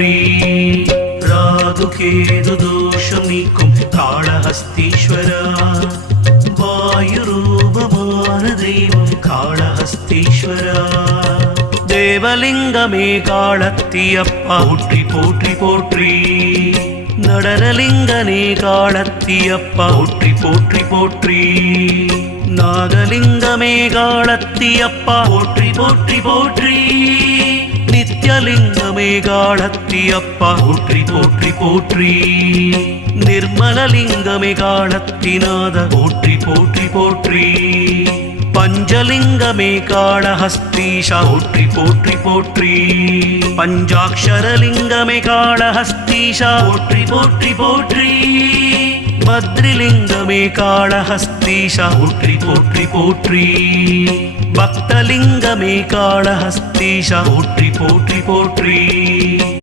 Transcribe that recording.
போற்றி. ராகு கேது தோஷம் நீக்கும் காளஹஸ்தீஸ்வரா, வாயு ரூபமான தெய்வம் காளஹஸ்தீஸ்வரா. தேவலிங்கமே காளத்தியப்பா போற்றி போற்றி போற்றி. நடனலிங்கனே காளத்தியப்பா போற்றி போற்றி போற்றி. நாகலிங்கமே காளத்தியப்பா போற்றி போற்றி போற்றி. நித்யலிங்கமே காளத்தியப்பா போற்றி போற்றி போற்றி. நிர்மலலிங்கமே காளத்திநாத போற்றி போற்றி போற்றி. பஞ்சலிங்கமே காளஹஸ்தீஷா போற்றி போற்றி போற்றி. பஞ்சாட்சரலிங்கமே காளஹஸ்தீஷா போற்றி போற்றி போற்றி. பத்ரிலிங்கமே காளஹஸ்தீஷா போற்றி போற்றி போற்றி. பக்தலிங்கமே காளஹஸ்தீஷா போற்றி போற்றி போற்றி.